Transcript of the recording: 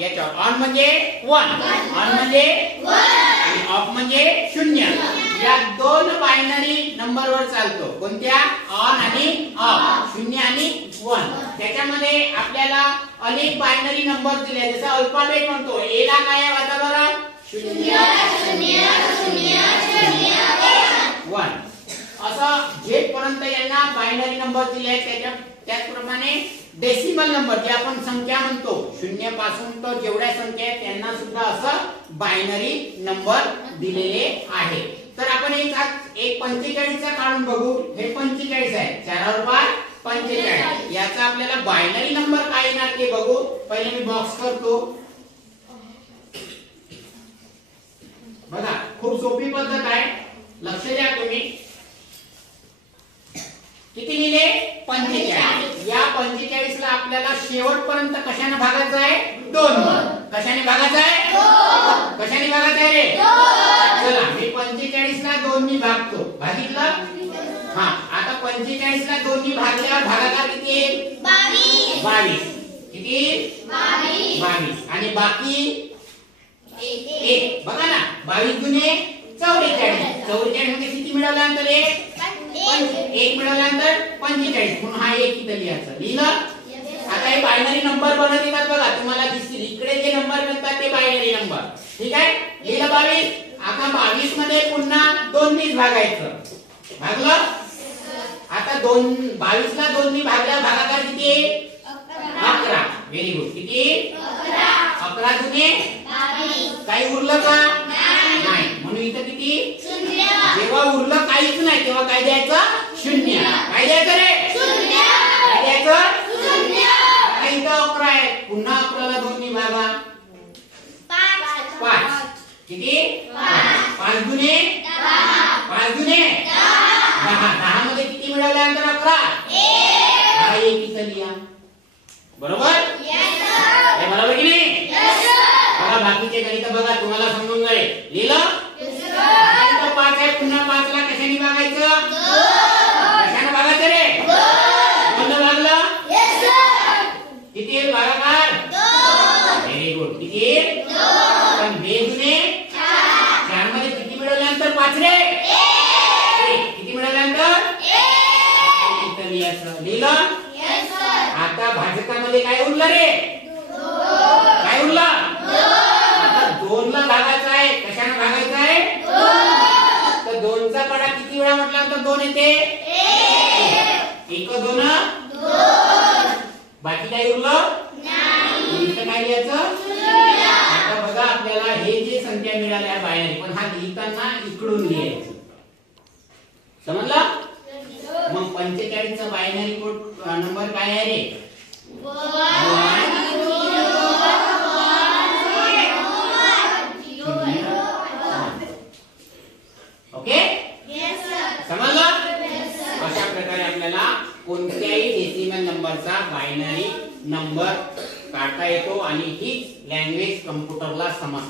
याच्यावर ऑन म्हणजे 1, ऑन म्हणजे 1 आणि ऑफ म्हणजे 0. या दोन बायनरी नंबरवर चालतो. कोणत्या? ऑन आणि ऑफ, 0 आणि 1. त्याच्यामध्ये आपल्याला अनेक बायनरी नंबर दिले. जसं अल्फाबेट म्हणतो, ए ला काय आहे वाचा बरं? 0 0 0 1. असं जेपर्यंत यांना बायनरी नंबर दिले त्याचप्रमाणे डेसिमल नंबर जे आपण संख्या म्हणतो, 0 पासून तर जेवढ्या संख्या आहेत त्यांना सुद्धा असं बायनरी नंबर दिलेले आहे. तर आपण एक 45 चा काढून बघू. हे 45 आहे, 4 वर 45. याचा आपल्याला बायनरी नंबर काय येणार ते बघू. पहिले मी बॉक्स करतो. बघा, खूप सोपी पद्धत आहे, लक्ष द्या तुम्ही. किती लिहिले? 45. या 45 ला आपल्याला शेवटपर्यंत कशाने भागायचं आहे? 2. कशाने भागायचं आहे? 2. कशाने भागायचं आहे रे? 2. चला, मी 45 ला 2 नी भागतो. भागितलं? हा. आता 45 ला 2 नी भागल्यावर भागाकार किती येईल? 22. किती? 22. आणि बाकी 1. बघा ना, 22 गुणे 44. 44 मध्ये किती मिळवल्यानंतर 1 मिळवल्यानंतर 45. म्हणून हा 1 इथे लिहायचं. लिहिलं? आता हे बायनरी नंबर बनत येतात बघा, तुम्हाला दिसतील. इकडे जे नंबर मिळतात ते बायनरी नंबर. ठीक आहे? लिहिलं 22. आता 22 मध्ये पुन्हा 2 नी भागायचं. भागलं? आता 22 ला 2 नी भागल्यावर भागाकार किती आहे? 11. Very good. किती? 11 गुणे 22. काही उरलं का? नाही. म्हणून इथं किती? जेव्हा उरलं काहीच नाही तेव्हा काय द्यायचं? 0. काय द्यायचं रे? 0. काय द्यायचं? 0. इथं 11 आहे, पुन्हा 11 ला 2 नी भागा. 5. किती? 5 गुणे 5 गुणे 10. 10 मध्ये किती मिळवल्यानंतर 11? 1 इथं लिहा. बरोबर? हे बरोबर की नाही? बघा, बाकीचे गणित बघा, तुम्हाला समजून जाईल. लिहिलं? 5 आहे, पुन्हा 5 ला कशाने भागायचं? 2. कशाने भागायचं रे? 2 ने भागलं? किती येईल भागाकार? 2. Very good. किती येईल? 2. पण 2 गुणे 4 मध्ये किती मिळवल्यानंतर 5 रे? 1. किती मिळवल्यानंतर? 1 इथं लिहायचं. लिहिलं? आता भाजकामध्ये काय उरलं रे? 2. काय उरलं? 2. आता 2 ला भागायचं आहे. कशाने भागायचं आहे? 2. तर 2 चा पाडा किती वेळा म्हटल्यानंतर 2 येते? 1 2 2. बाकी काय उरलं? नाही. इथं काय लिहायचं? 0. आता बघा, आपल्याला हे जे संख्या मिळाल्या बायनरी, पण हा लिहिताना इकडून लिहायचं. समजलं? मग 45 चा बायनरी कोड नंबर काय आहे रे? 1 ओके? समजलं? अशा प्रकारे आपल्याला कोणत्याही डेसिमल नंबरचा बायनरी नंबर काढता येतो आणि हीच लँग्वेज कम्प्युटरला समजते.